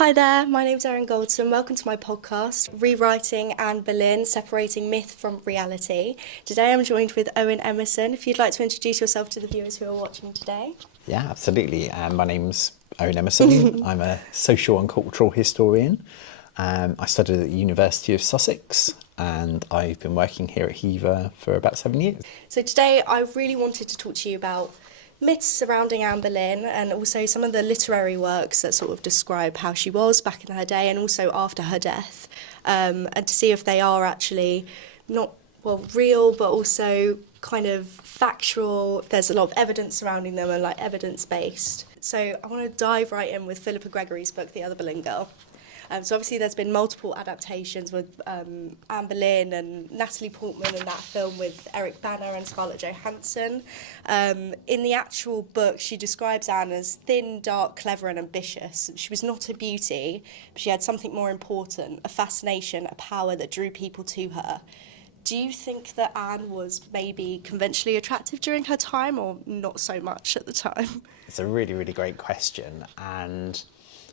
Hi there, my name's Erin Goldson. Welcome to my podcast, Rewriting Anne Boleyn, Separating Myth from Reality. Today I'm joined with Owen Emmerson. If you'd like to introduce yourself to the viewers who are watching today. Yeah, absolutely. My name's Owen Emmerson. I'm a social and cultural historian. I studied at the University of Sussex and I've been working here at Hever for about 7 years. So today I really wanted to talk to you about myths surrounding Anne Boleyn and also some of the literary works that sort of describe how she was back in her day and also after her death, and to see if they are actually not, well, real, but also kind of factual. There's a lot of evidence surrounding them and like evidence-based. So I want to dive right in with Philippa Gregory's book, The Other Boleyn Girl. So obviously there's been multiple adaptations with Anne Boleyn and Natalie Portman in that film with Eric Bana and Scarlett Johansson. In the actual book, she describes Anne as thin, dark, clever and ambitious. She was not a beauty, but she had something more important, a fascination, a power that drew people to her. Do you think that Anne was maybe conventionally attractive during her time or not so much at the time? It's a really, really great question. And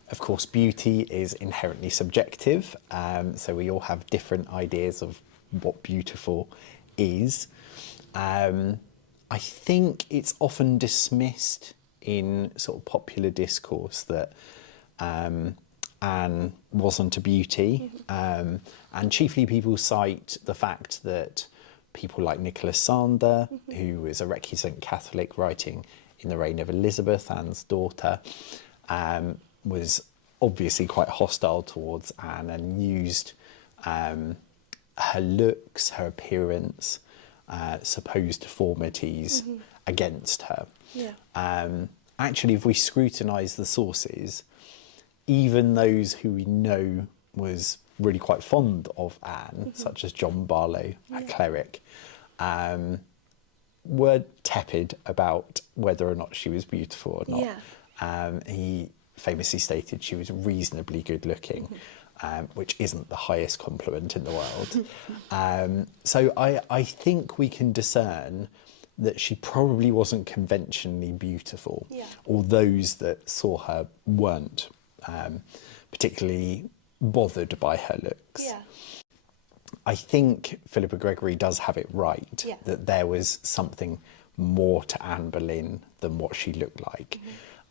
of course, beauty is inherently subjective, so we all have different ideas of what beautiful is. I think it's often dismissed in sort of popular discourse that Anne wasn't a beauty, and chiefly people cite the fact that people like Nicholas Sander, who was a recusant Catholic writing in the reign of Elizabeth, Anne's daughter, was obviously quite hostile towards Anne and used her looks, her appearance, supposed deformities against her. Yeah. Actually, if we scrutinise the sources, even those who we know was really quite fond of Anne, such as John Barlow, a cleric, were tepid about whether or not she was beautiful or not. Yeah. He famously stated she was reasonably good looking, which isn't the highest compliment in the world. So I think we can discern that she probably wasn't conventionally beautiful, or those that saw her weren't particularly bothered by her looks. Yeah. I think Philippa Gregory does have it right, that there was something more to Anne Boleyn than what she looked like.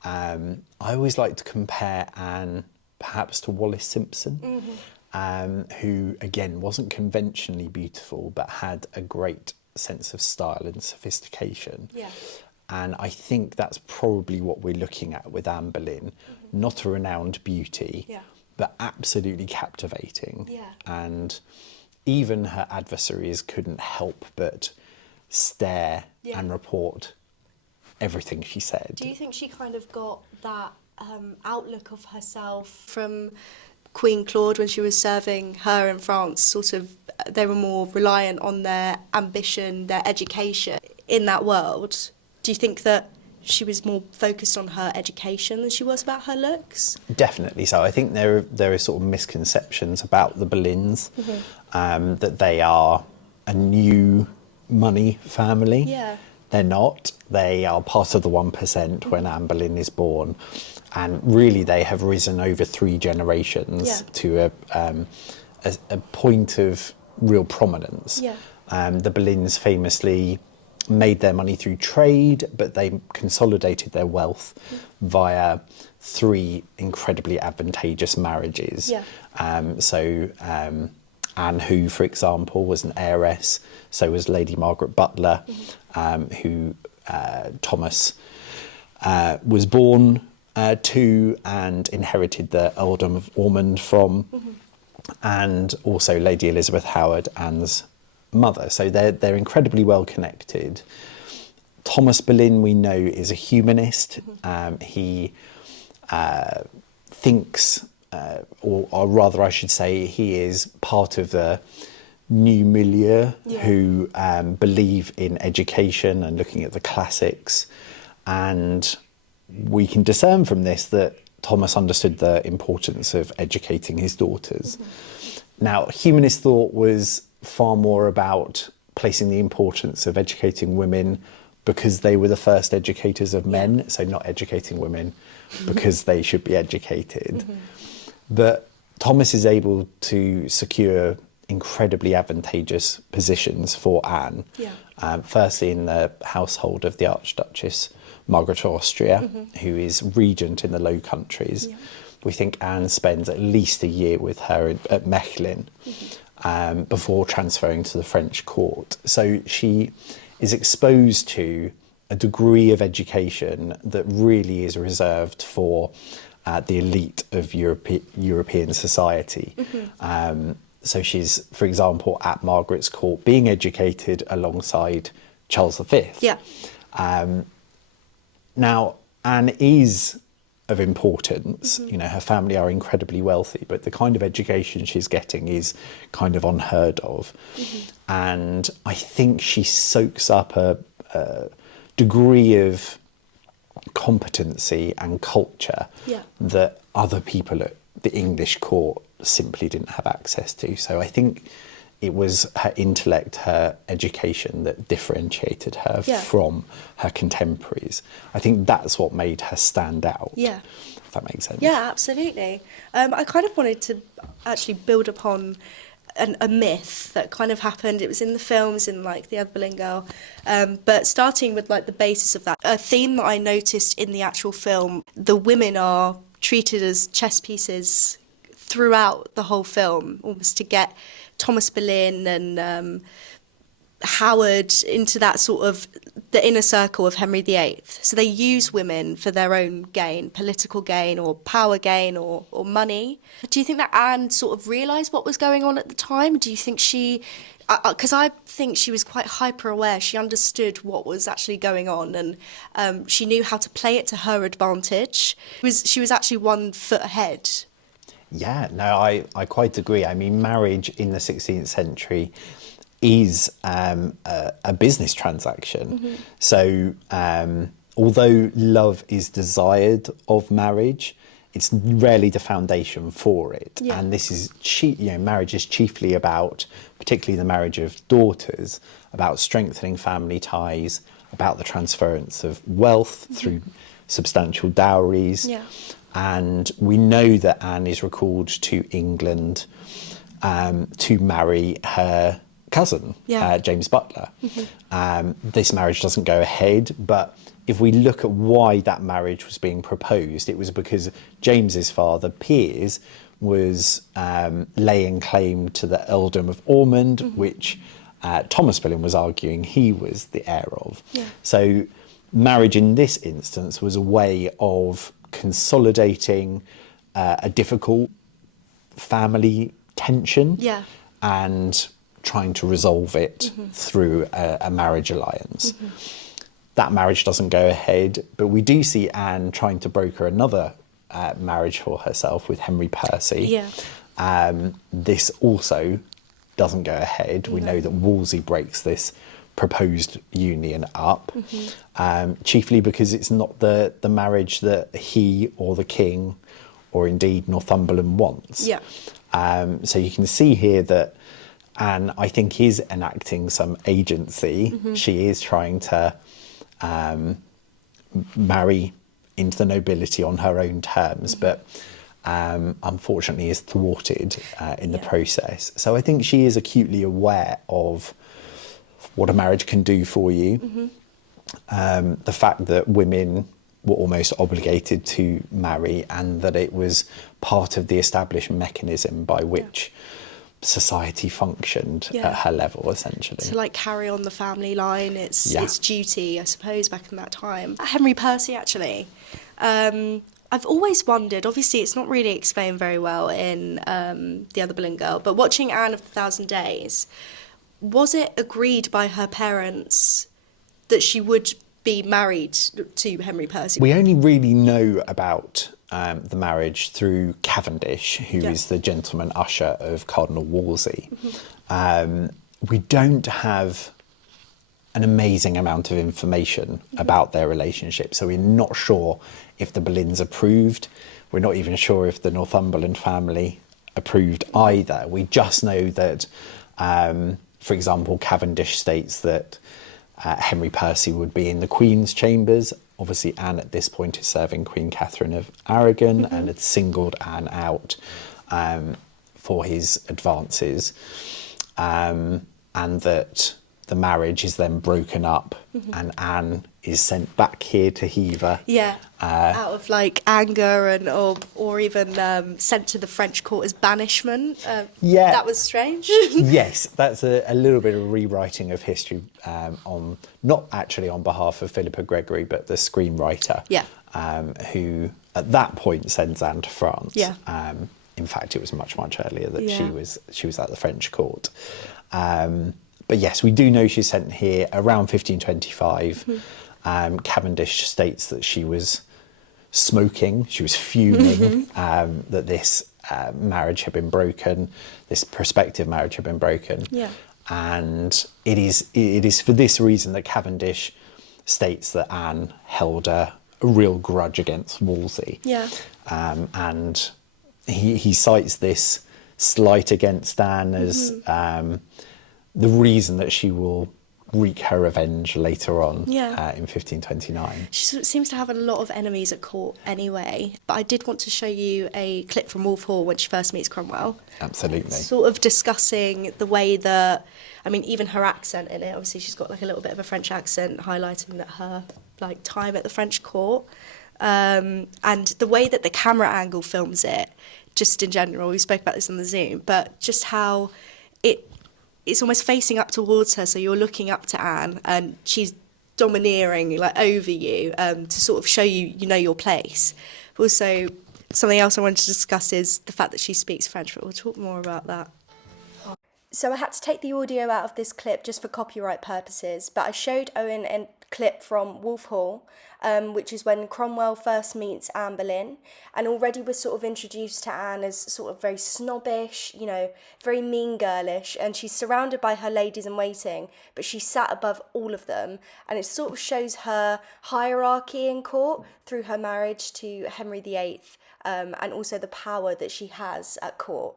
I always like to compare Anne perhaps to Wallis Simpson, who again wasn't conventionally beautiful but had a great sense of style and sophistication. Yeah. And I think that's probably what we're looking at with Anne Boleyn, not a renowned beauty, but absolutely captivating. Yeah. And even her adversaries couldn't help but stare and report everything she said. Do you think she kind of got that outlook of herself from Queen Claude when she was serving her in France? Sort of, they were more reliant on their ambition, their education in that world. Do you think that she was more focused on her education than she was about her looks? Definitely so. I think there are sort of misconceptions about the Boleyns, that they are a new money family. Yeah. They're not. They are part of the 1% when Anne Boleyn is born. And really they have risen over 3 generations to a point of real prominence. Yeah. The Boleyns famously made their money through trade, but they consolidated their wealth via 3 incredibly advantageous marriages. So Anne, who, for example, was an heiress, so was Lady Margaret Butler, who Thomas was born to and inherited the earldom of Ormond from, and also Lady Elizabeth Howard, Anne's mother. So they're incredibly well connected. Thomas Boleyn, we know, is a humanist. He thinks, or rather I should say, he is part of the new milieu who believe in education and looking at the classics. And we can discern from this that Thomas understood the importance of educating his daughters. Now, humanist thought was far more about placing the importance of educating women because they were the first educators of men, so not educating women because they should be educated. But Thomas is able to secure incredibly advantageous positions for Anne. Firstly, in the household of the Archduchess Margaret of Austria, who is regent in the Low Countries. We think Anne spends at least a year with her at Mechlin before transferring to the French court. So she is exposed to a degree of education that really is reserved for the elite of European society. So she's, for example, at Margaret's court being educated alongside Charles V. Now, Anne is of importance. You know, her family are incredibly wealthy, but the kind of education she's getting is kind of unheard of. And I think she soaks up a degree of competency and culture that other people at the English court simply didn't have access to. So I think it was her intellect, her education that differentiated her from her contemporaries. I think that's what made her stand out. If that makes sense. Yeah, absolutely. I kind of wanted to actually build upon a myth that kind of happened. It was in the films, in like The Anne Boleyn Girl, but starting with like the basis of that, a theme that I noticed in the actual film, the women are treated as chess pieces throughout the whole film, almost to get Thomas Boleyn and Howard into that sort of the inner circle of Henry VIII. So they use women for their own gain, political gain or power gain or money. Do you think that Anne sort of realised what was going on at the time? Do you think she... Because I think she was quite hyper aware. She understood what was actually going on, and she knew how to play it to her advantage. She was actually 1 foot ahead. Yeah, no, I quite agree. I mean, marriage in the 16th century is a business transaction. So although love is desired of marriage, it's rarely the foundation for it. And this is, marriage is chiefly about, particularly the marriage of daughters, about strengthening family ties, about the transference of wealth through substantial dowries. And we know that Anne is recalled to England to marry her cousin, James Butler. This marriage doesn't go ahead, but if we look at why that marriage was being proposed, it was because James's father, Piers, was laying claim to the earldom of Ormond, which Thomas Boleyn was arguing he was the heir of. So marriage in this instance was a way of consolidating a difficult family tension and trying to resolve it through a marriage alliance. That marriage doesn't go ahead, but we do see Anne trying to broker another marriage for herself with Henry Percy. This also doesn't go ahead. We know that Wolsey breaks this proposed union up, chiefly because it's not the marriage that he or the king or indeed Northumberland wants. So you can see here that Anne, I think, is enacting some agency. She is trying to marry into the nobility on her own terms, but unfortunately is thwarted in the process. So I think she is acutely aware of what a marriage can do for you. The fact that women were almost obligated to marry, and that it was part of the established mechanism by which society functioned at her level, essentially. To like carry on the family line, it's duty, I suppose, back in that time. Henry Percy, actually, I've always wondered, obviously it's not really explained very well in The Other Boleyn Girl, but watching Anne of the Thousand Days, was it agreed by her parents that she would be married to Henry Percy? We only really know about the marriage through Cavendish, who is the gentleman usher of Cardinal Wolsey. We don't have an amazing amount of information about their relationship, so we're not sure if the Boleyns approved. We're not even sure if the Northumberland family approved either. We just know that, for example, Cavendish states that Henry Percy would be in the Queen's chambers obviously Anne at this point is serving Queen Catherine of Aragon and had singled Anne out for his advances, and that the marriage is then broken up and Anne is sent back here to Hever. Yeah, out of like anger and or even sent to the French court as banishment. Yeah. That was strange. Yes, that's a little bit of rewriting of history, on not actually on behalf of Philippa Gregory, but the screenwriter, Yeah. Who at that point sends Anne to France. Yeah. In fact, it was much earlier that Yeah. she was at the French court. But yes, we do know she's sent here around 1525. Cavendish states that she was smoking, she was fuming, that this marriage had been broken, this prospective marriage had been broken. Yeah. And it is for this reason that Cavendish states that Anne held a real grudge against Wolsey. Yeah. And he cites this slight against Anne as the reason that she will wreak her revenge later on in 1529. She sort of seems to have a lot of enemies at court anyway. But I did want to show you a clip from Wolf Hall when she first meets Cromwell. Absolutely. Sort of discussing the way that, I mean, even her accent in it, obviously she's got like a little bit of a French accent, highlighting that her like time at the French court. And the way that the camera angle films it, just in general, we spoke about this on the Zoom, but just how it's almost facing up towards her, so you're looking up to Anne and she's domineering like over you, to sort of show you know your place. Also, something else I wanted to discuss is the fact that she speaks French, but we'll talk more about that. So I had to take the audio out of this clip just for copyright purposes, but I showed Owen a clip from Wolf Hall, which is when Cromwell first meets Anne Boleyn, and already we're sort of introduced to Anne as sort of very snobbish, you know, very mean girlish, and she's surrounded by her ladies in waiting, but she's sat above all of them, and it sort of shows her hierarchy in court through her marriage to Henry VIII, and also the power that she has at court.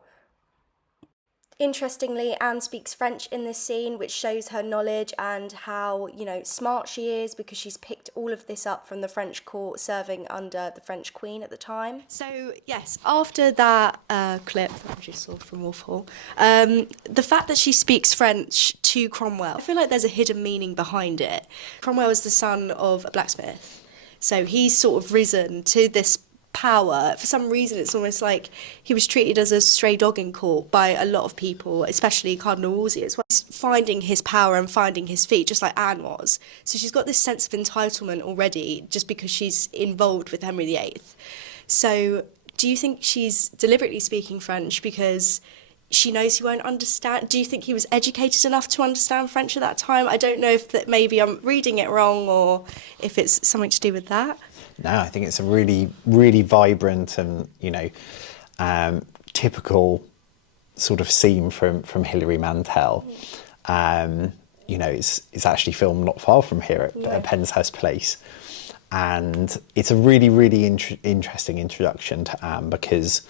Interestingly, Anne speaks French in this scene, which shows her knowledge and how, you know, smart she is, because she's picked all of this up from the French court serving under the French Queen at the time. So, yes, after that clip that I just saw from Wolf Hall, the fact that she speaks French to Cromwell, I feel like there's a hidden meaning behind it. Cromwell is the son of a blacksmith, so he's sort of risen to this power. For some reason, it's almost like he was treated as a stray dog in court by a lot of people, especially Cardinal Wolsey as well. He's finding his power and finding his feet, just like Anne was. So she's got this sense of entitlement already, just because she's involved with Henry VIII. So do you think she's deliberately speaking French because she knows he won't understand? Do you think he was educated enough to understand French at that time? I don't know if that maybe I'm reading it wrong or if it's something to do with that. No, I think it's a really, really vibrant and, you know, typical sort of scene from Hilary Mantel. You know, it's actually filmed not far from here at Penshurst Place. And it's a really, really interesting introduction to Anne, because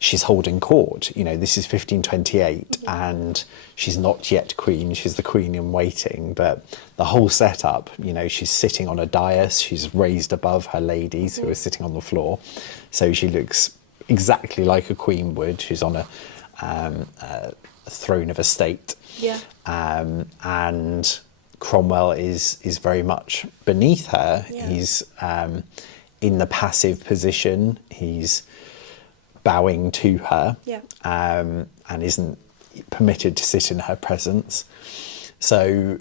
she's holding court. You know, this is 1528 and she's not yet queen, she's the queen in waiting, but the whole setup, you know, she's sitting on a dais, she's raised above her ladies who are sitting on the floor, so she looks exactly like a queen would. She's on a throne of a state. Yeah. And Cromwell is very much beneath her. Yeah. He's in the passive position, he's bowing to her, and isn't permitted to sit in her presence. So,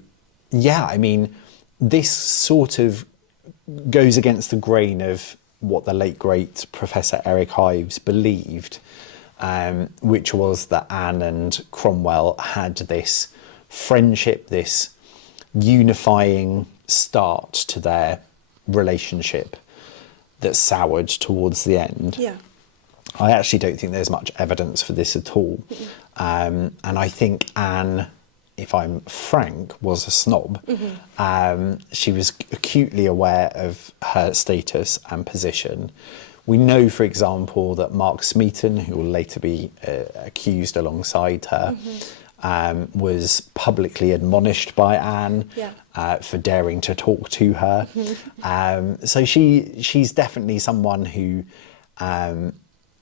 yeah, I mean, this sort of goes against the grain of what the late great Professor Eric Ives believed, which was that Anne and Cromwell had this friendship, this unifying start to their relationship that soured towards the end. Yeah. I actually don't think there's much evidence for this at all. And I think Anne, if I'm frank, was a snob. She was acutely aware of her status and position. We know, for example, that Mark Smeaton, who will later be accused alongside her, was publicly admonished by Anne for daring to talk to her. So she's definitely someone who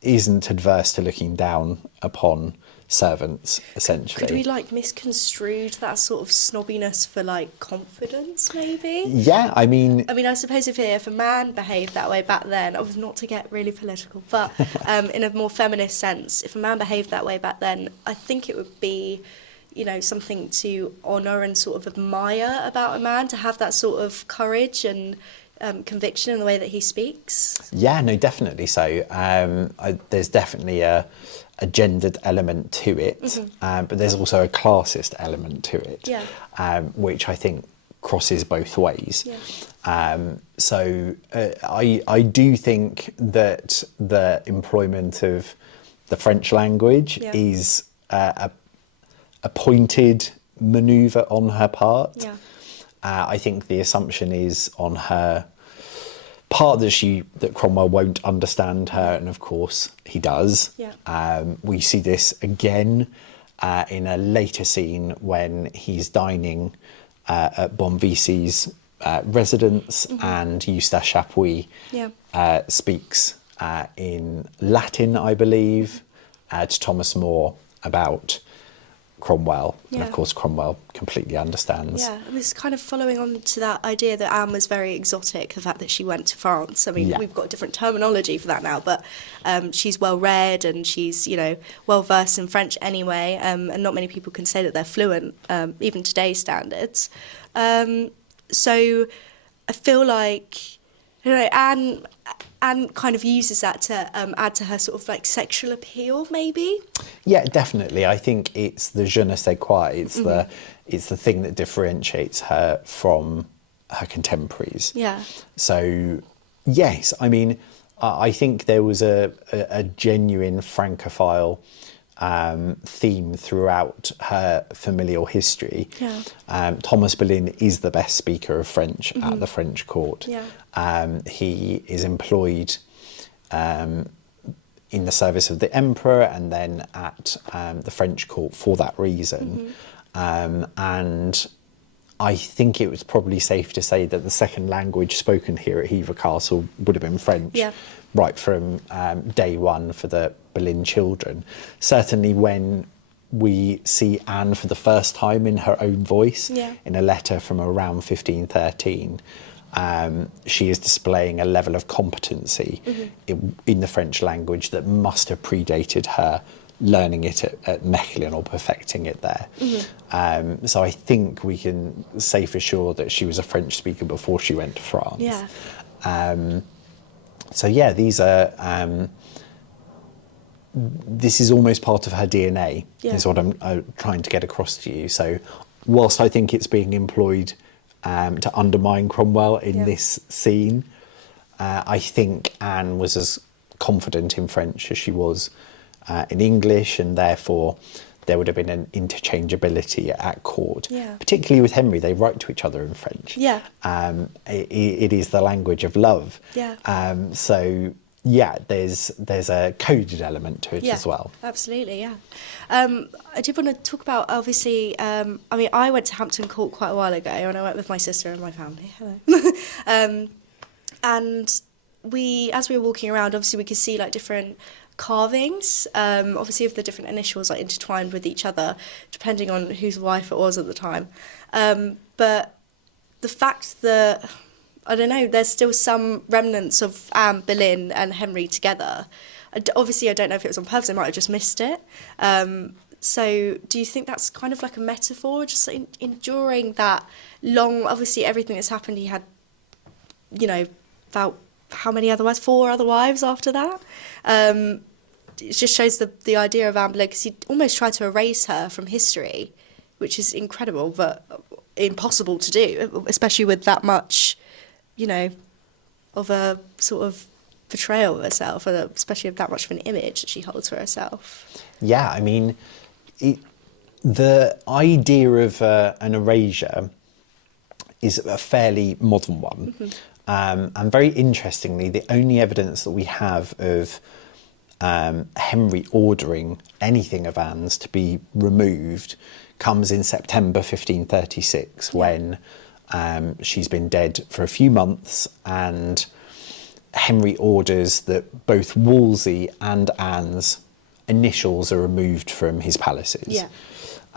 isn't adverse to looking down upon servants, essentially. Could we like misconstrued that sort of snobbiness for like confidence, maybe? Yeah, I mean, I suppose if a man behaved that way back then, I was not to get really political, but in a more feminist sense, if a man behaved that way back then, I think it would be, you know, something to honour and sort of admire about a man, to have that sort of courage and conviction in the way that he speaks. Yeah, no, definitely so. There's definitely a gendered element to it, but there's also a classist element to it, which I think crosses both ways. So I do think that the employment of the French language is a pointed manoeuvre on her part. I think the assumption is on her part that Cromwell won't understand her, and of course he does. We see this again in a later scene when he's dining at Bonvisi's residence, and Eustace Chapuis speaks in Latin, I believe, to Thomas More about Cromwell, and of course Cromwell completely understands. It was kind of following on to that idea that Anne was very exotic, the fact that she went to France. I mean, we've got different terminology for that now, but she's well read and she's, you know, well versed in French anyway, and not many people can say that they're fluent, even today's standards. So I feel like, you know, Anne kind of uses that to add to her sort of like sexual appeal, maybe. Yeah, definitely. I think it's the je ne sais quoi. It's the thing that differentiates her from her contemporaries. So yes, I mean, I think there was a genuine Francophile theme throughout her familial history. Thomas Boleyn is the best speaker of French at the French court. He is employed in the service of the emperor and then at the French court for that reason. And I think it was probably safe to say that the second language spoken here at Hever Castle would have been French. Right from day one for the Boleyn children. Certainly when we see Anne for the first time in her own voice, in a letter from around 1513, she is displaying a level of competency in the French language that must have predated her learning it at Mechlin or perfecting it there. So I think we can say for sure that she was a French speaker before she went to France. So yeah, these are this is almost part of her DNA, is what I'm trying to get across to you. So whilst I think it's being employed to undermine Cromwell in this scene, I think Anne was as confident in French as she was in English, and therefore there would have been an interchangeability at court, particularly with Henry. They write to each other in French. It is the language of love. So yeah, there's a coded element to it as well. Absolutely, I did want to talk about, obviously, I mean, I went to Hampton Court quite a while ago, and I went with my sister and my family. Hello. And as we were walking around, obviously we could see like different carvings, obviously of the different initials like intertwined with each other, depending on whose wife it was at the time. But the fact that, I don't know, there's still some remnants of Anne Boleyn and Henry together. Obviously, I don't know if it was on purpose, I might have just missed it. So do you think that's kind of like a metaphor, just enduring that long, obviously everything that's happened, he had, you know, about how many other wives? 4 other wives after that? It just shows the idea of Anne Boleyn, because he almost tried to erase her from history, which is incredible, but impossible to do, especially with that much, you know, of a sort of portrayal of herself, especially of that much of an image that she holds for herself. Yeah, I mean, the idea of an erasure is a fairly modern one. And very interestingly, the only evidence that we have of Henry ordering anything of Anne's to be removed comes in September 1536, when she's been dead for a few months, and Henry orders that both Wolsey and Anne's initials are removed from his palaces. Yeah.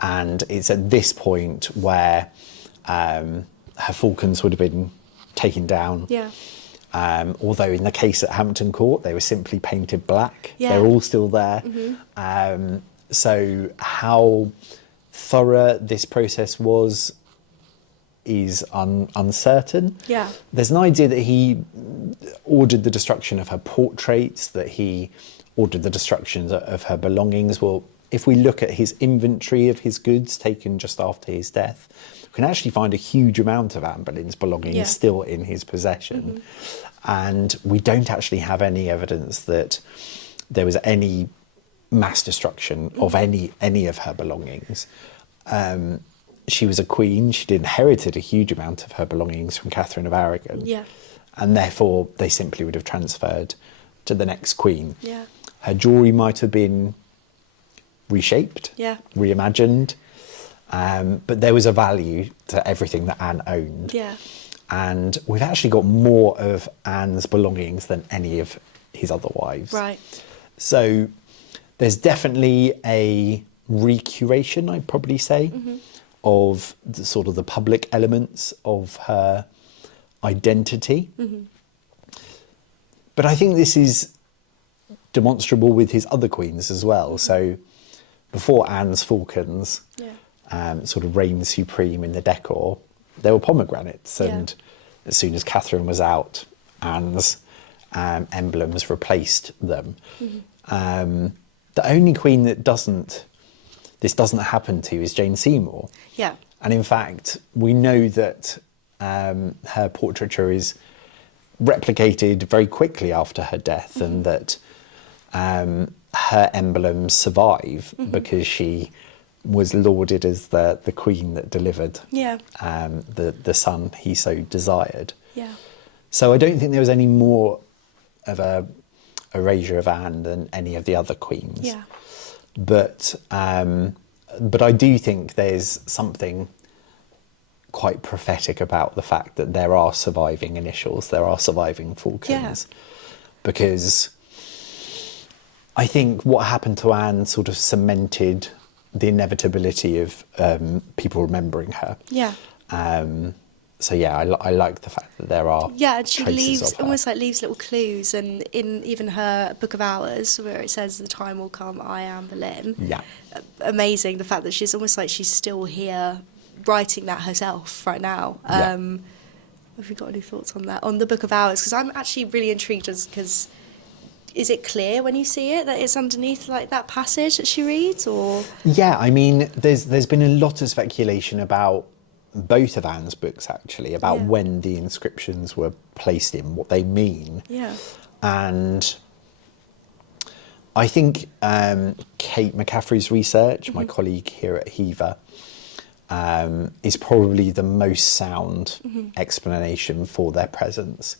And it's at this point where her falcons would have been taken down. Yeah. Although in the case at Hampton Court, they were simply painted black. Yeah. They're all still there. So how thorough this process was is uncertain. Yeah. There's an idea that he ordered the destruction of her portraits, that he ordered the destruction of her belongings. Well, if we look at his inventory of his goods taken just after his death, we can actually find a huge amount of Anne Boleyn's belongings still in his possession. And we don't actually have any evidence that there was any mass destruction of any of her belongings. She was a queen. She'd inherited a huge amount of her belongings from Catherine of Aragon. Yeah. And therefore, they simply would have transferred to the next queen. Yeah. Her jewellery might have been reshaped, reimagined, but there was a value to everything that Anne owned. Yeah. And we've actually got more of Anne's belongings than any of his other wives. Right. So there's definitely a recuration, I'd probably say, of the sort of the public elements of her identity. But I think this is demonstrable with his other queens as well. So before Anne's falcons sort of reigned supreme in the decor, there were pomegranates, and as soon as Catherine was out, Anne's emblems replaced them. The only queen that this doesn't happen to is Jane Seymour. Yeah. And in fact, we know that her portraiture is replicated very quickly after her death, and that her emblems survive because she was lauded as the queen that delivered the son he so desired. Yeah. So I don't think there was any more of a erasure of Anne than any of the other queens. Yeah. But I do think there's something quite prophetic about the fact that there are surviving initials, there are surviving falcons. Because I think what happened to Anne sort of cemented the inevitability of people remembering her. Yeah. So yeah, I like the fact that there are and she traces leaves of her. almost like leaves little clues, and in even her Book of Hours, where it says the time will come, I am Boleyn. Yeah. Amazing, the fact that she's almost like she's still here writing that herself right now. Have you got any thoughts on that, on the Book of Hours? Because I'm actually really intrigued, because is it clear when you see it that it's underneath like that passage that she reads, or? Yeah, I mean, there's been a lot of speculation about both of Anne's books, actually, about when the inscriptions were placed in, what they mean. Yeah. And I think Kate McCaffrey's research, my colleague here at Hever, is probably the most sound explanation for their presence.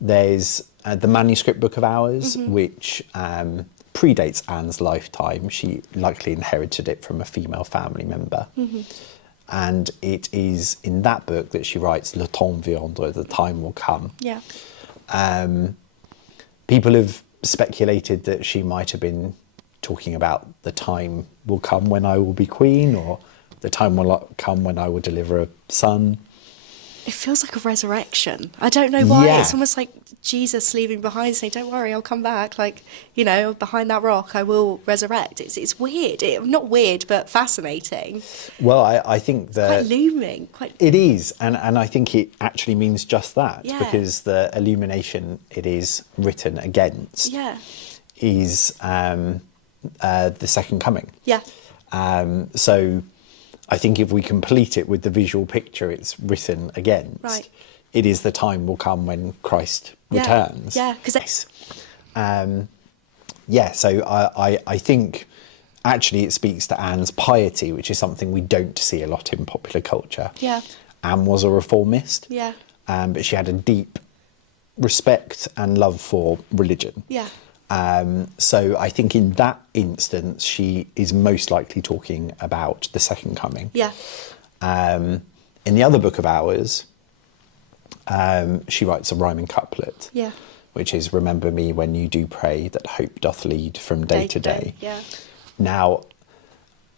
There's the manuscript Book of Hours, which predates Anne's lifetime. She likely inherited it from a female family member. And it is in that book that she writes Le temps viendra, the time will come. Yeah. People have speculated that she might have been talking about the time will come when I will be queen, or the time will come when I will deliver a son. It feels like a resurrection. I don't know why. Yeah. It's almost like Jesus leaving behind, saying, don't worry, I'll come back. Like, you know, behind that rock, I will resurrect. It's weird. Not weird, but fascinating. Well, I think that... Quite looming. It is. And I think it actually means just that. Yeah. Because the illumination it is written against is the second coming. Yeah. So I think if we complete it with the visual picture it's written against, it is the time will come when Christ returns. Yeah, because so I think actually it speaks to Anne's piety, which is something we don't see a lot in popular culture. Yeah. Anne was a reformist. Yeah. But she had a deep respect and love for religion. Yeah. So I think in that instance, she is most likely talking about the second coming. Yeah. In the other book of Hours, she writes a rhyming couplet, Yeah. which is, remember me when you do pray, that hope doth lead from day to day. Yeah. Now,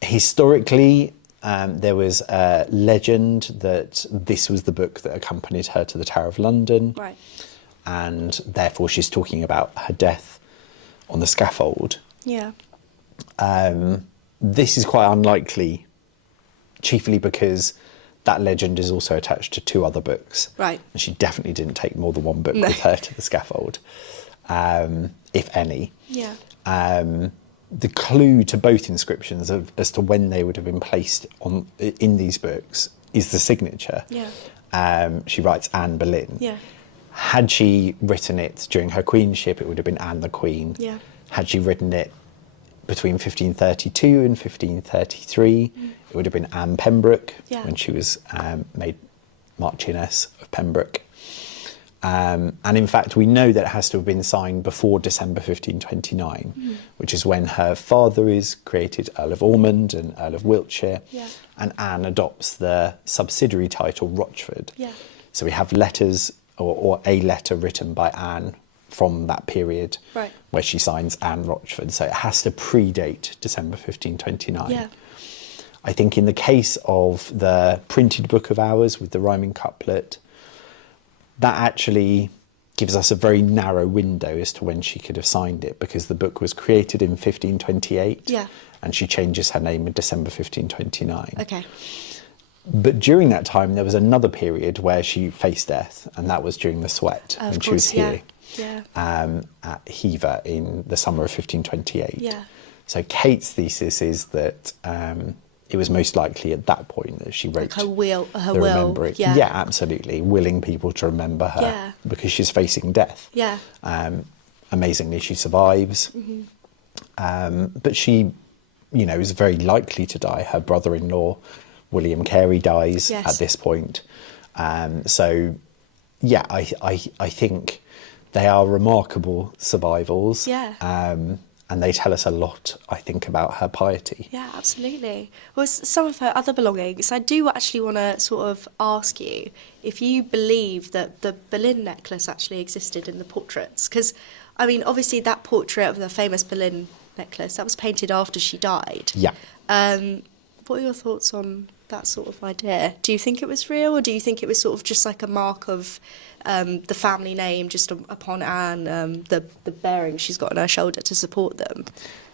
historically, there was a legend that this was the book that accompanied her to the Tower of London. Right. And therefore she's talking about her death on the scaffold. Yeah. This is quite unlikely, chiefly because that legend is also attached to 2 other books. Right. And she definitely didn't take more than 1 book with her to the scaffold, if any. Yeah. The clue to both inscriptions as to when they would have been placed in these books is the signature. Yeah. She writes Anne Boleyn. Yeah. Had she written it during her queenship, it would have been Anne the Queen. Yeah. Had she written it between 1532 and 1533, it would have been Anne Pembroke, when she was made Marchioness of Pembroke. And in fact, we know that it has to have been signed before December 1529, which is when her father is created Earl of Ormond and Earl of Wiltshire, and Anne adopts the subsidiary title Rochford. Yeah. So we have letters, or a letter written by Anne from that period, Right. where she signs Anne Rochford. So it has to predate December 1529. Yeah. I think in the case of the printed book of Hours with the rhyming couplet, that actually gives us a very narrow window as to when she could have signed it, because the book was created in 1528, Yeah. and she changes her name in December 1529. Okay. But during that time, there was another period where she faced death, and that was during the Sweat, when she was here at Hever in the summer of 1528. Yeah. So Kate's thesis is that it was most likely at that point that she wrote Her will. the remembering. Yeah, absolutely. Willing people to remember her because she's facing death. Yeah. Amazingly, she survives. But she, is very likely to die. Her brother-in-law, William Carey, dies at this point. So, yeah, I think they are remarkable survivals. Yeah. And they tell us a lot, I think, about her piety. Yeah, absolutely. Well, some of her other belongings, I do actually want to sort of ask you if you believe that the Boleyn necklace actually existed in the portraits. Because, I mean, obviously that portrait of the famous Boleyn necklace, that was painted after she died. Yeah. What are your thoughts on that sort of idea? Do you think it was real, or do you think it was sort of just like a mark of the family name just upon Anne, the bearing she's got on her shoulder to support them?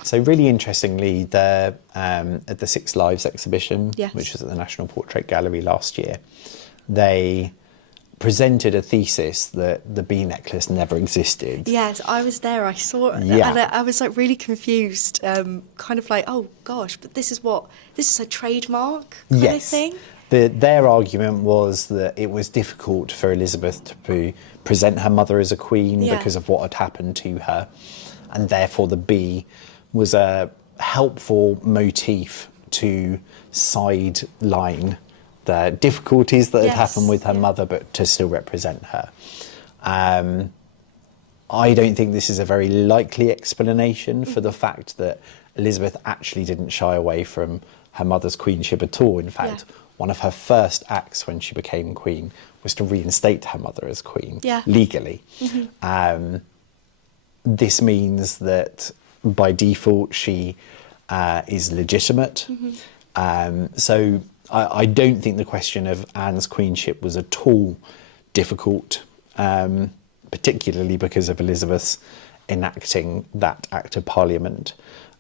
So really interestingly, at the Six Lives exhibition, which was at the National Portrait Gallery last year, they presented a thesis that the bee necklace never existed. Yes, I was there, I saw it, Yeah. and I was like really confused, kind of like, oh gosh, but this is a trademark kind of thing? Their argument was that it was difficult for Elizabeth to present her mother as a queen because of what had happened to her, and therefore the bee was a helpful motif to sideline the difficulties that had happened with her mother, but to still represent her. I don't think this is a very likely explanation for the fact that Elizabeth actually didn't shy away from her mother's queenship at all. In fact, one of her first acts when she became queen was to reinstate her mother as queen legally. This means that by default she is legitimate. So I don't think the question of Anne's queenship was at all difficult, particularly because of Elizabeth's enacting that Act of Parliament.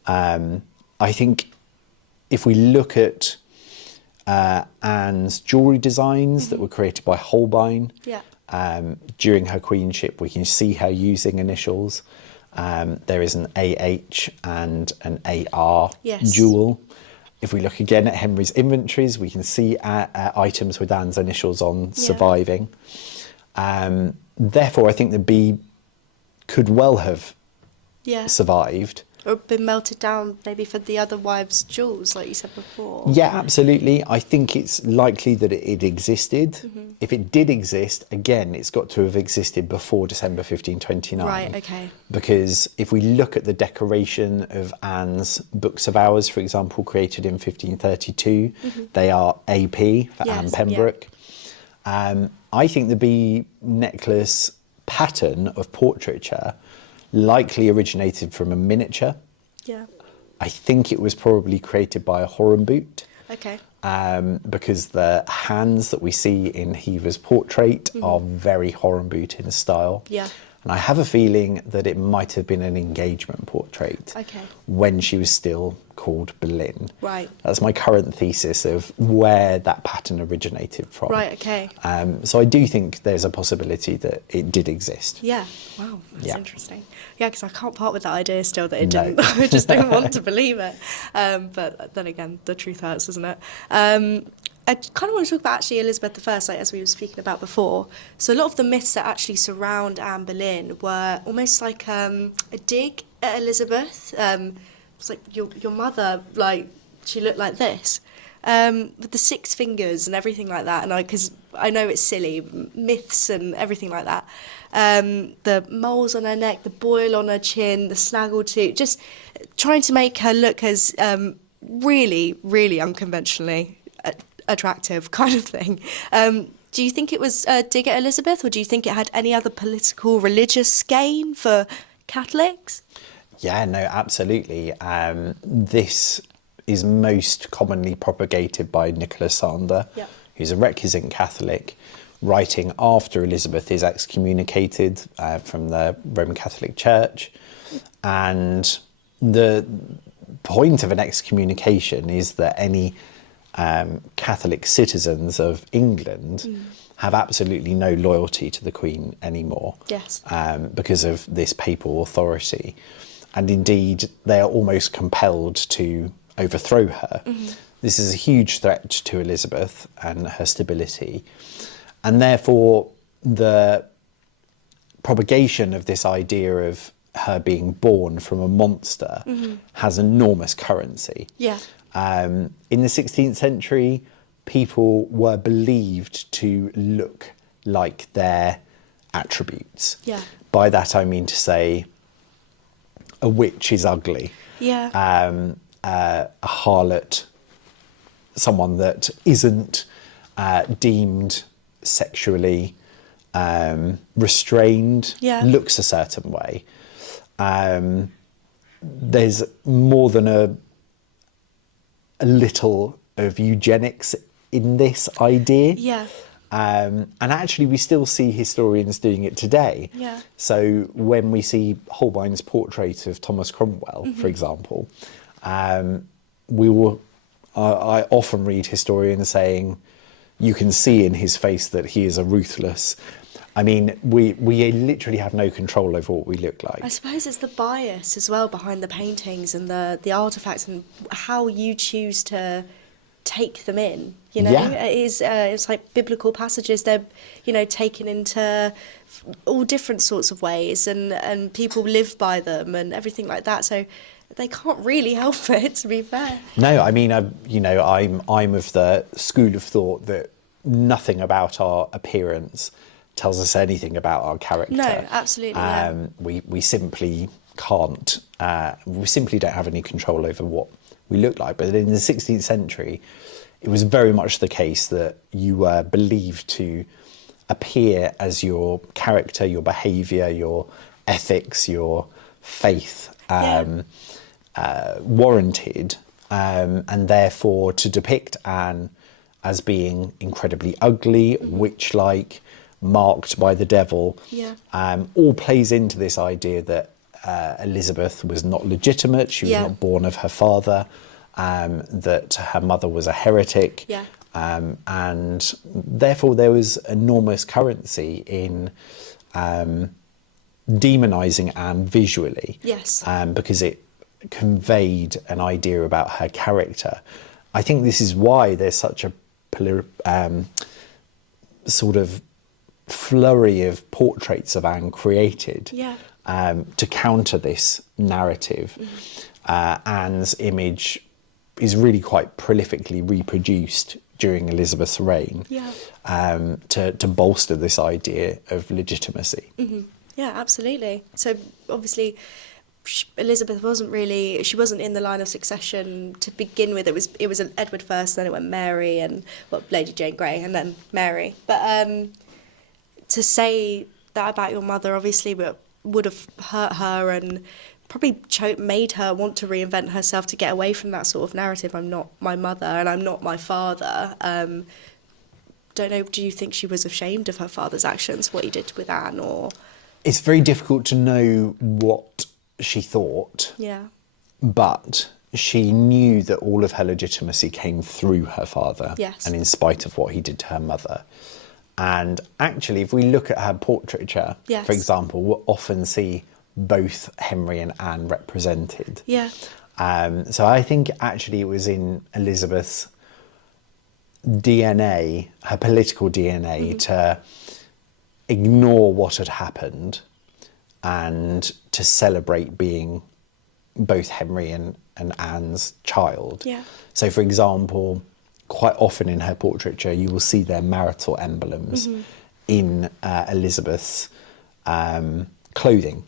I think if we look at Anne's jewellery designs that were created by Holbein during her queenship, we can see her using initials. There is an AH and an AR jewel. If we look again at Henry's inventories, we can see items with Anne's initials on surviving. Therefore, I think the bee could well have survived, Or been melted down maybe for the other wives' jewels, like you said before? Yeah, absolutely. I think it's likely that it existed. If it did exist, again, it's got to have existed before December 1529. Right, okay. Because if we look at the decoration of Anne's Books of Hours, for example, created in 1532, they are AP for Yes, Anne Pembroke. I think the bee necklace pattern of portraiture likely originated from a miniature. Yeah. I think it was probably created by a Hornboot. Okay. Because the hands that we see in Hever's portrait are very Hornboot in style. Yeah. And I have a feeling that it might have been an engagement portrait Okay. when she was still called Boleyn. Right. That's my current thesis of where that pattern originated from. Right, okay. So I do think there's a possibility that it did exist. Yeah. Wow, that's Yeah. interesting. Yeah, because I can't part with that idea still that it No. didn't. I just don't want to believe it. But then again, the truth hurts, doesn't it? I kind of want to talk about actually Elizabeth I, like, as we were speaking about before. So a lot of the myths that actually surround Anne Boleyn were almost like a dig at Elizabeth. It's like your mother, like, she looked like this. With the 6 fingers and everything like that. And because I know it's silly, myths and everything like that. The moles on her neck, the boil on her chin, the snaggletooth, just trying to make her look as really, really unconventionally attractive kind of thing. Do you think it was a dig at Elizabeth, or do you think it had any other political, religious gain for Catholics? Yeah, no, absolutely. This is most commonly propagated by Nicholas Sander, who's a recusant Catholic, writing after Elizabeth is excommunicated from the Roman Catholic Church. And the point of an excommunication is that any Catholic citizens of England have absolutely no loyalty to the Queen anymore. Yes. Because of this papal authority. And indeed, they are almost compelled to overthrow her. This is a huge threat to Elizabeth and her stability. And therefore, the propagation of this idea of her being born from a monster has enormous currency. Yeah. In the 16th century, people were believed to look like their attributes. Yeah. By that I mean to say, a witch is ugly. Yeah. A harlot, someone that isn't deemed sexually restrained, looks a certain way. There's more than a little of eugenics in this idea. Yeah. And actually, we still see historians doing it today. Yeah. So when we see Holbein's portrait of Thomas Cromwell, for example, I often read historians saying, you can see in his face that he is a ruthless. I mean, we literally have no control over what we look like. I suppose it's the bias as well behind the paintings and the artefacts and how you choose to take them in. You know, Yeah. It's like biblical passages. They're, taken into all different sorts of ways, and people live by them and everything like that. So they can't really help it, to be fair. No, I mean, I'm of the school of thought that nothing about our appearance tells us anything about our character. No, absolutely. We simply can't. We simply don't have any control over what we look like. But in the 16th century, it was very much the case that you were believed to appear as your character, your behaviour, your ethics, your faith warranted, and therefore to depict Anne as being incredibly ugly, witch-like, marked by the devil, all plays into this idea that Elizabeth was not legitimate, she was not born of her father, that her mother was a heretic, and therefore there was enormous currency in demonising Anne visually, because it conveyed an idea about her character. I think this is why there's such a sort of flurry of portraits of Anne created. to counter this narrative. Anne's image is really quite prolifically reproduced during Elizabeth's reign, to bolster this idea of legitimacy. Yeah, absolutely. So obviously Elizabeth wasn't in the line of succession to begin with. It was Edward first, then it went Mary, and Lady Jane Grey, and then Mary. But to say that about your mother obviously would have hurt her and probably made her want to reinvent herself to get away from that sort of narrative. I'm not my mother and I'm not my father. Don't know, do you think she was ashamed of her father's actions, what he did with Anne, or...? It's very difficult to know what she thought. Yeah. But she knew that all of her legitimacy came through her father. Yes. And in spite of what he did to her mother. And actually, if we look at her portraiture, for example, we'll often see both Henry and Anne represented. Yeah. So I think actually it was in Elizabeth's DNA, her political DNA, to ignore what had happened and to celebrate being both Henry and Anne's child. Yeah. So, for example, quite often in her portraiture, you will see their marital emblems in Elizabeth's clothing,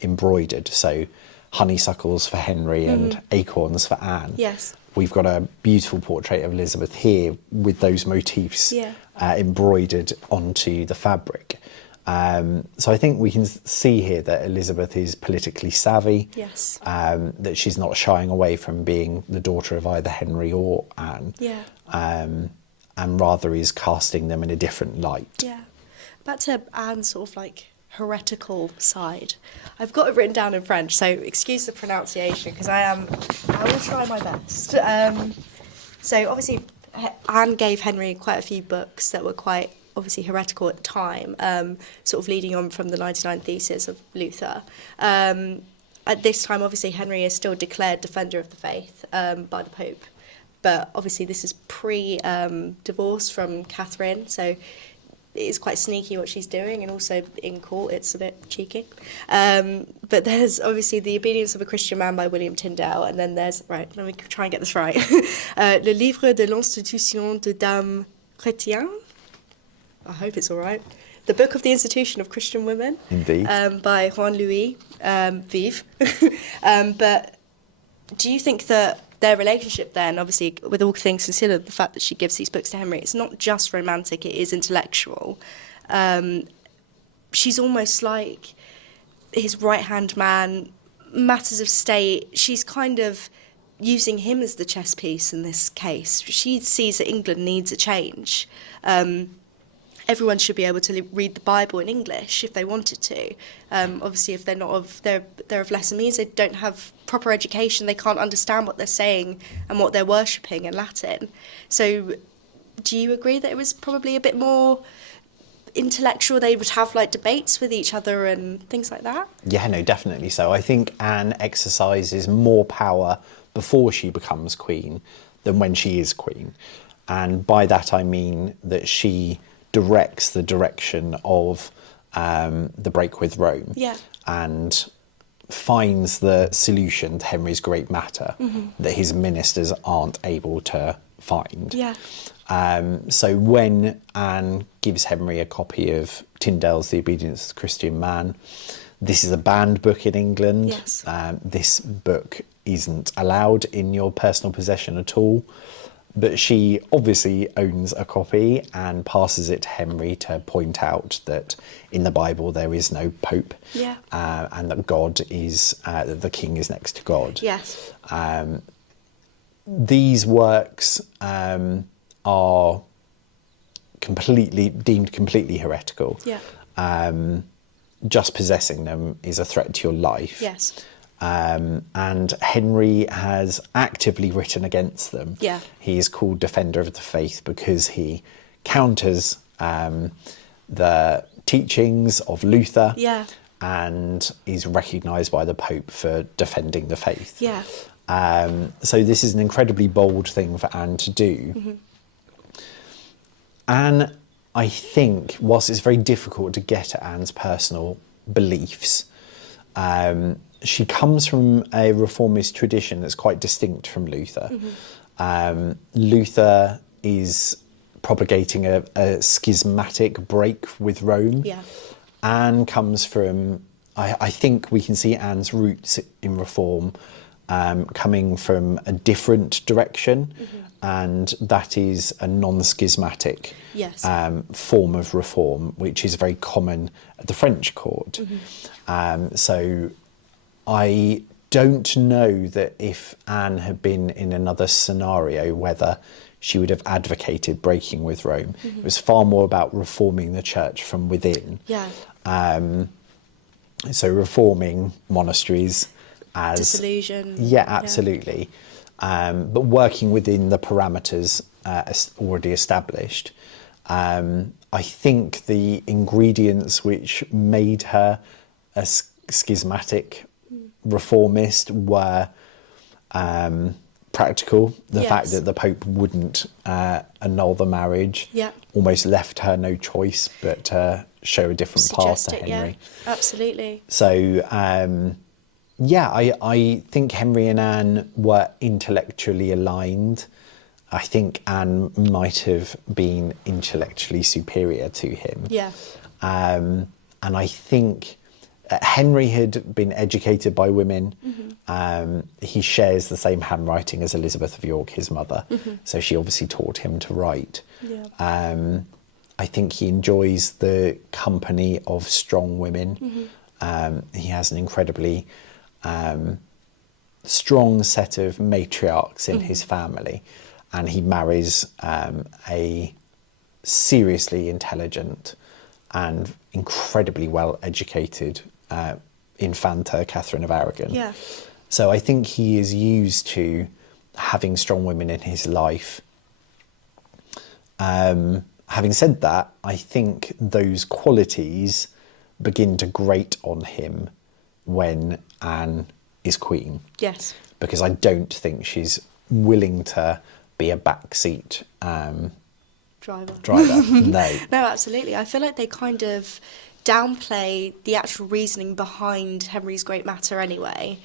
embroidered. So, honeysuckles for Henry and acorns for Anne. Yes. We've got a beautiful portrait of Elizabeth here with those motifs embroidered onto the fabric. So I think we can see here that Elizabeth is politically savvy, that she's not shying away from being the daughter of either Henry or Anne, and rather is casting them in a different light. Yeah. Back to Anne's sort of like heretical side. I've got it written down in French, so excuse the pronunciation because I will try my best. So obviously Anne gave Henry quite a few books that were quite obviously heretical at the time, sort of leading on from the 99 Theses of Luther. At this time, obviously, Henry is still declared defender of the faith by the Pope. But obviously, this is pre-divorce from Catherine, so it is quite sneaky what she's doing, and also in court, it's a bit cheeky. But there's obviously The Obedience of a Christian Man by William Tyndale, and then there's, right, let me try and get this right, Le Livre de l'Institution de Dames Chrétiennes. I hope it's all right. The Book of the Institution of Christian Women. Indeed. By Juan Louis Vive. But do you think that their relationship then, obviously, with all things considered, the fact that she gives these books to Henry, it's not just romantic, it is intellectual. She's almost like his right-hand man, matters of state. She's kind of using him as the chess piece in this case. She sees that England needs a change. Everyone should be able to read the Bible in English if they wanted to. Obviously, if they're of lesser means, they don't have proper education, they can't understand what they're saying and what they're worshipping in Latin. So, do you agree that it was probably a bit more intellectual? They would have like debates with each other and things like that? Yeah, no, definitely so. I think Anne exercises more power before she becomes queen than when she is queen. And by that I mean that she directs the direction of the break with Rome, and finds the solution to Henry's great matter that his ministers aren't able to find. So when Anne gives Henry a copy of Tyndale's The Obedience of the Christian Man, this is a banned book in England. This book isn't allowed in your personal possession at all. But she obviously owns a copy and passes it to Henry to point out that in the Bible there is no Pope, and that God is, that the King is next to God. These works are deemed completely heretical. Just possessing them is a threat to your life. And Henry has actively written against them. He is called Defender of the Faith because he counters the teachings of Luther and is recognised by the Pope for defending the faith. So this is an incredibly bold thing for Anne to do. Anne, I think, whilst it's very difficult to get at Anne's personal beliefs, She comes from a reformist tradition that's quite distinct from Luther. Luther is propagating a schismatic break with Rome. Yeah. Anne comes from, I think we can see Anne's roots in reform coming from a different direction, and that is a non-schismatic Yes. form of reform, which is very common at the French court. So I don't know that if Anne had been in another scenario, whether she would have advocated breaking with Rome. It was far more about reforming the church from within. Yeah. So reforming monasteries as... Disillusion. Yeah, absolutely. But working within the parameters already established. I think the ingredients which made her a schismatic reformist were practical. The fact that the Pope wouldn't annul the marriage almost left her no choice but to show a different path to Henry. Yeah, absolutely. So, I think Henry and Anne were intellectually aligned. I think Anne might have been intellectually superior to him. Yeah. And I think Henry had been educated by women. He shares the same handwriting as Elizabeth of York, his mother. So she obviously taught him to write. Yeah. I think he enjoys the company of strong women. He has an incredibly strong set of matriarchs in his family, and he marries a seriously intelligent and incredibly well educated Infanta Catherine of Aragon. Yeah. So I think he is used to having strong women in his life. Having said that, I think those qualities begin to grate on him when Anne is queen. Yes. Because I don't think she's willing to be a backseat driver. No. No, absolutely. I feel like they kind of downplay the actual reasoning behind Henry's Great Matter anyway,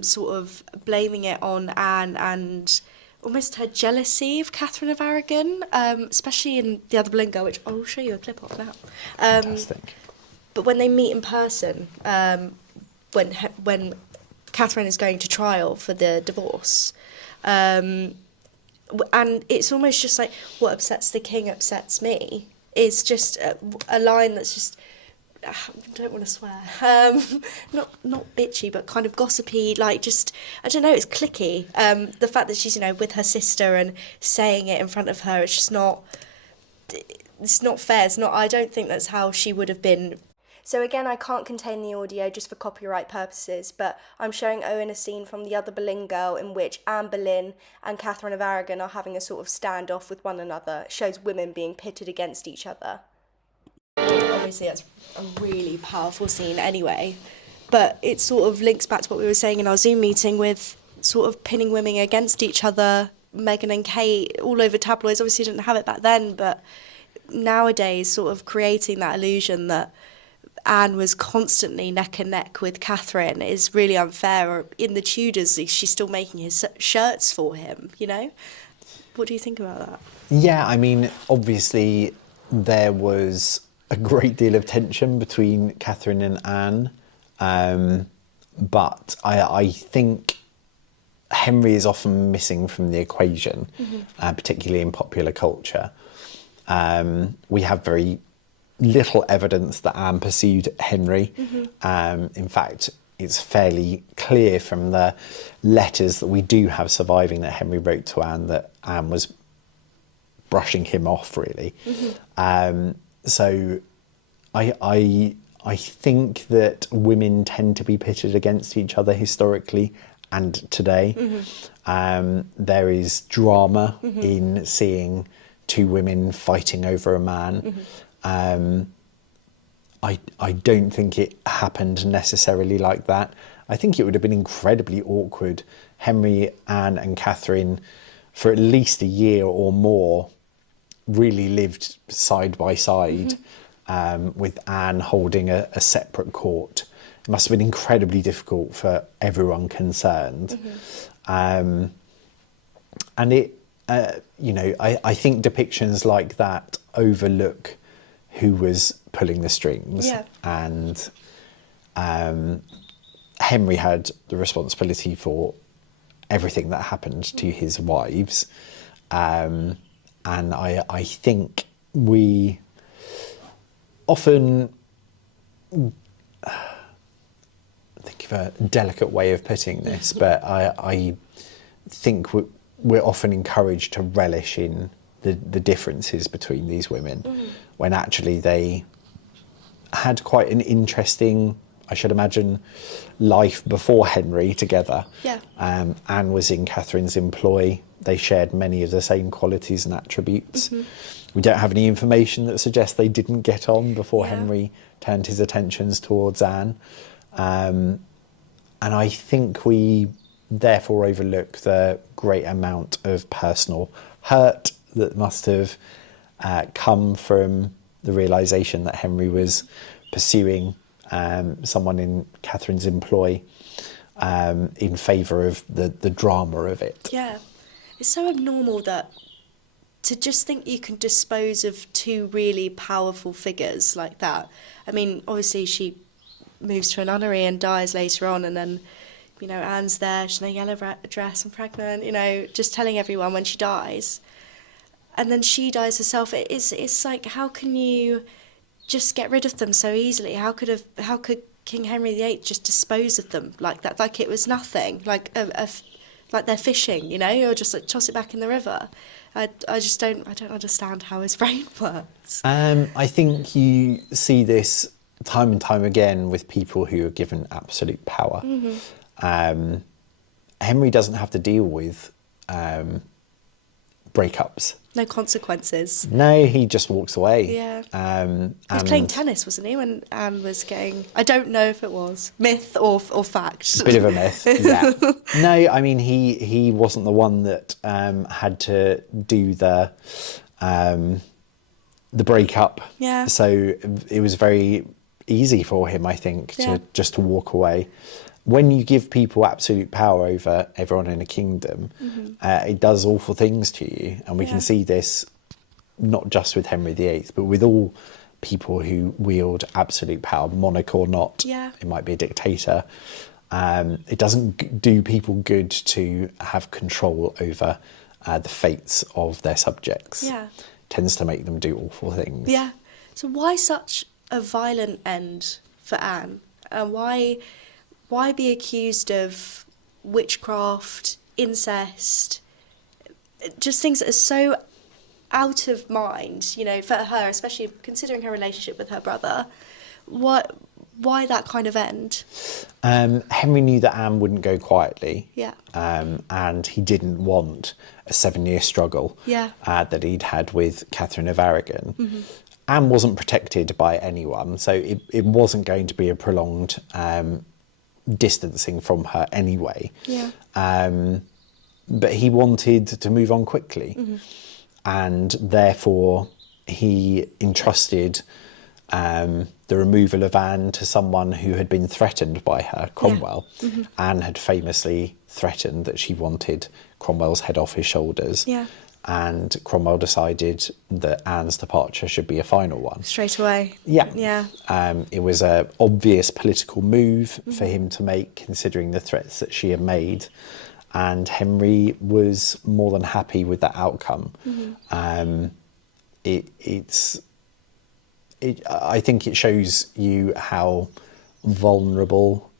sort of blaming it on Anne and almost her jealousy of Catherine of Aragon, especially in The Other Boleyn Girl, which I'll show you a clip of now. Fantastic. But when they meet in person, when Catherine is going to trial for the divorce, and it's almost just like, what upsets the king upsets me, is just a line that's just, I don't want to swear, not bitchy, but kind of gossipy, like just, I don't know, it's cliquey. The fact that she's, with her sister and saying it in front of her, it's just not, it's not fair. It's not, I don't think that's how she would have been. So again, I can't contain the audio just for copyright purposes, but I'm showing Owen a scene from The Other Boleyn Girl in which Anne Boleyn and Catherine of Aragon are having a sort of standoff with one another. It shows women being pitted against each other. Obviously, that's a really powerful scene anyway, but it sort of links back to what we were saying in our Zoom meeting with sort of pinning women against each other. Meghan and Kate all over tabloids, obviously didn't have it back then, but nowadays sort of creating that illusion that Anne was constantly neck and neck with Catherine is really unfair. Or in the Tudors, she's still making his shirts for him, What do you think about that? Yeah, I mean, obviously there was a great deal of tension between Catherine and Anne, but I think Henry is often missing from the equation, particularly in popular culture. We have very little evidence that Anne pursued Henry. In fact, it's fairly clear from the letters that we do have surviving that Henry wrote to Anne that Anne was brushing him off, really. So I think that women tend to be pitted against each other historically and today. There is drama in seeing two women fighting over a man. I don't think it happened necessarily like that. I think it would have been incredibly awkward. Henry, Anne and Catherine, for at least a year or more, really lived side by side, with Anne holding a separate court must have been incredibly difficult for everyone concerned. And it, you know, I think depictions like that overlook who was pulling the strings. Yeah. And Henry had the responsibility for everything that happened to his wives. And I think we often, think of a delicate way of putting this, but I think we're often encouraged to relish in the differences between these women, when actually they had quite an interesting, I should imagine, life before Henry together. Yeah. Anne was in Catherine's employ. They shared many of the same qualities and attributes. We don't have any information that suggests they didn't get on before Henry turned his attentions towards Anne. And I think we therefore overlook the great amount of personal hurt that must have come from the realisation that Henry was pursuing someone in Catherine's employ in favour of the drama of it. Yeah. It's so abnormal that to just think you can dispose of two really powerful figures like that. I mean, obviously she moves to a nunnery and dies later on, and then, you know, Anne's there, she's in a yellow dress and pregnant, you know, just telling everyone when she dies. And then she dies herself. It's like, how can you just get rid of them so easily? How could King Henry VIII just dispose of them like that, like it was nothing, like like they're fishing, you know, or just like toss it back in the river? I don't understand how his brain works. I think you see this time and time again with people who are given absolute power. Henry doesn't have to deal with breakups. No consequences. No, he just walks away. Yeah. He was playing tennis, wasn't he, when Anne was getting... I don't know if it was myth or fact. A bit of a myth, yeah. No, I mean, he wasn't the one that had to do the breakup. Yeah. So it was very easy for him, I think, to walk away. When you give people absolute power over everyone in a kingdom, it does awful things to you. And we can see this not just with Henry VIII, but with all people who wield absolute power, monarch or not. Yeah. It might be a dictator. It doesn't do people good to have control over the fates of their subjects. Yeah. It tends to make them do awful things. Yeah. So why such a violent end for Anne? Why be accused of witchcraft, incest, just things that are so out of mind, you know, for her, especially considering her relationship with her brother? Why that kind of end? Henry knew that Anne wouldn't go quietly. Yeah. And he didn't want a 7-year struggle that he'd had with Catherine of Aragon. Anne wasn't protected by anyone, so it wasn't going to be a prolonged distancing from her anyway. Yeah. But he wanted to move on quickly. And therefore he entrusted the removal of Anne to someone who had been threatened by her, Cromwell. Anne had famously threatened that she wanted Cromwell's head off his shoulders. Yeah. And Cromwell decided that Anne's departure should be a final one. Straight away. Yeah. Yeah. It was an obvious political move for him to make, considering the threats that she had made. And Henry was more than happy with that outcome. I think it shows you how vulnerable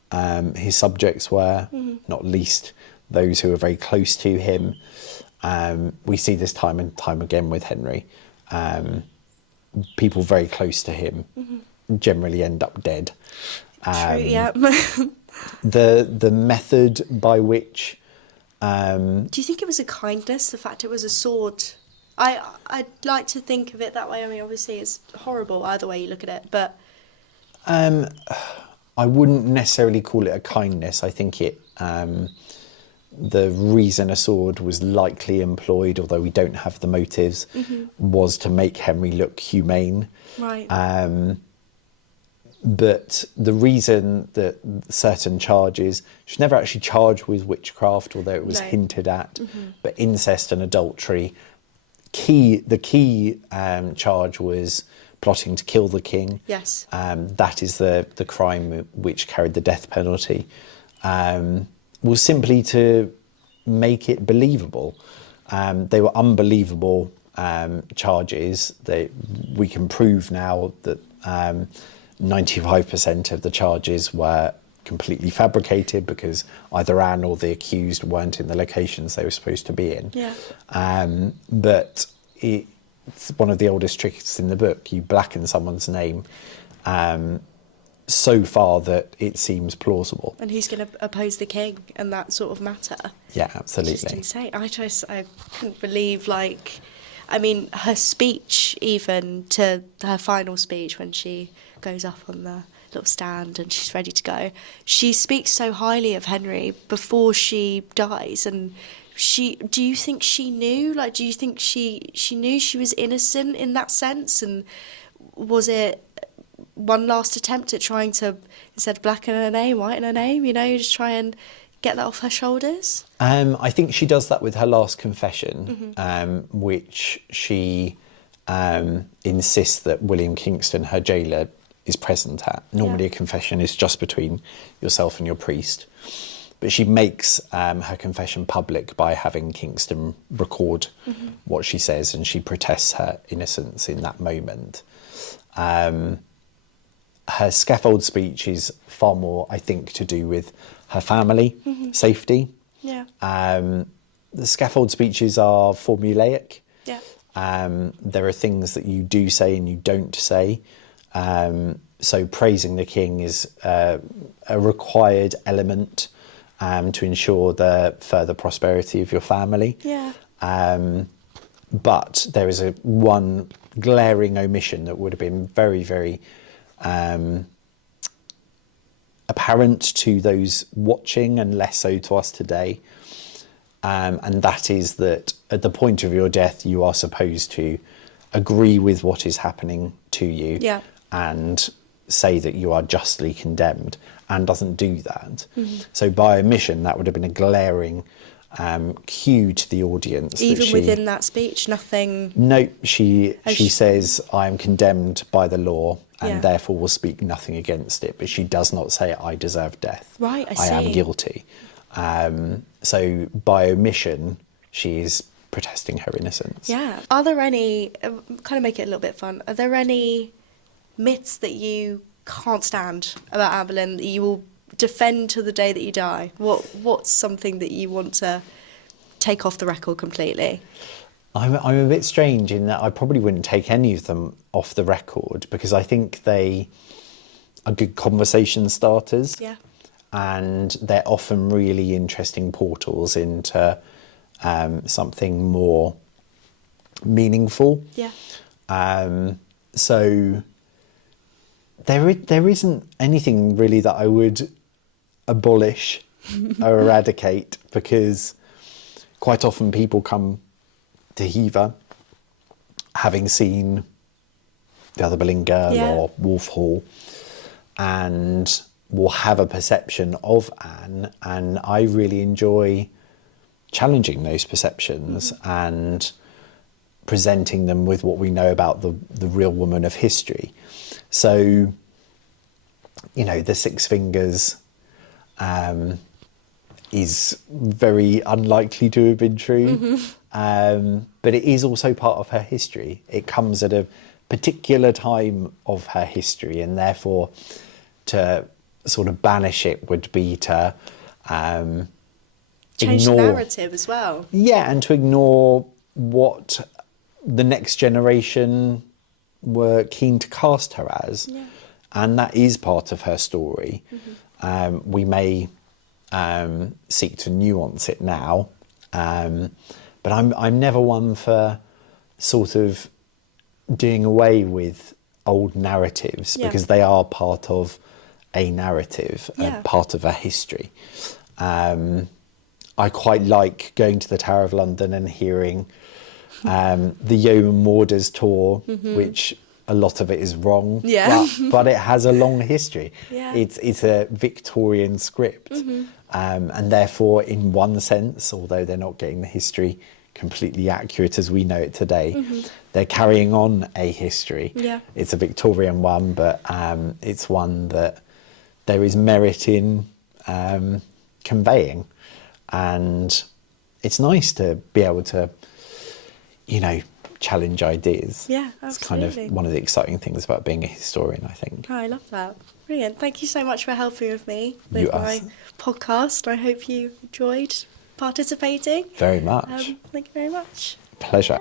his subjects were, not least those who were very close to him. We see this time and time again with Henry. People very close to him generally end up dead. True, yeah. The method by which... Do you think it was a kindness, the fact it was a sword? I'd like to think of it that way. I mean, obviously it's horrible either way you look at it, but... I wouldn't necessarily call it a kindness. I think it... the reason a sword was likely employed, although we don't have the motives, was to make Henry look humane. Right. But the reason that certain charges, she's never actually charged with witchcraft, although it was hinted at, but incest and adultery. The key charge was plotting to kill the king. Yes. That is the crime which carried the death penalty. Was simply to make it believable. They were unbelievable charges. We can prove now that 95% of the charges were completely fabricated because either Anne or the accused weren't in the locations they were supposed to be in. Yeah. But it's one of the oldest tricks in the book. You blacken someone's name so far that it seems plausible. And who's going to oppose the king and that sort of matter? Yeah, absolutely. It's just insane. I couldn't believe, her speech, even to her final speech when she goes up on the little stand and she's ready to go. She speaks so highly of Henry before she dies, and do you think she knew? Do you think she knew she was innocent in that sense? And was it one last attempt at trying to, instead of blacken her name, whiten her name, just try and get that off her shoulders? I think she does that with her last confession, which she insists that William Kingston, her jailer, is present at. Normally a confession is just between yourself and your priest. But she makes her confession public by having Kingston record what she says, and she protests her innocence in that moment. Her scaffold speech is far more, I think, to do with her family, safety. Yeah. The scaffold speeches are formulaic. Yeah. There are things that you do say and you don't say. So praising the king is a required element to ensure the further prosperity of your family. Yeah. But there is one glaring omission that would have been very, very apparent to those watching and less so to us today. And that is that at the point of your death, you are supposed to agree with what is happening to you and say that you are justly condemned. Anne doesn't do that. So by omission, that would have been a glaring cue to the audience. Even within that speech, nothing... No, she says, I am condemned by the law and therefore will speak nothing against it. But she does not say, I deserve death. Right, I see. I am guilty. So by omission, she is protesting her innocence. Yeah. Are there any, kind of make it a little bit fun, are there any myths that you can't stand about Anne Boleyn that you will defend to the day that you die? What's something that you want to take off the record completely? I'm a bit strange in that I probably wouldn't take any of them off the record because I think they are good conversation starters. Yeah. And they're often really interesting portals into something more meaningful. Yeah. So there isn't anything really that I would abolish or eradicate because quite often people come to Hever having seen The Other Boleyn Girl or Wolf Hall and will have a perception of Anne, and I really enjoy challenging those perceptions and presenting them with what we know about the real woman of history. So, the Six Fingers is very unlikely to have been true, but it is also part of her history. It comes at a particular time of her history, and therefore to sort of banish it would be to change the narrative as well. Yeah, and to ignore what the next generation were keen to cast her as. Yeah. And that is part of her story. We may seek to nuance it now, but I'm never one for sort of doing away with old narratives because they are part of a narrative, part of a history. I quite like going to the Tower of London and hearing the Yeoman Warders tour, which a lot of it is wrong, Yeah. but it has a long history. Yeah. It's a Victorian script, and therefore, in one sense, although they're not getting the history completely accurate as we know it today, they're carrying on a history. Yeah. It's a Victorian one, but it's one that there is merit in conveying, and it's nice to be able to, you know, challenge ideas. Yeah, It's kind absolutely. of one of the exciting things about being a historian, I think. Oh, I love that. Brilliant. Thank you so much for helping with me You with are my podcast. I hope you enjoyed participating. very much. Thank you very much. Pleasure.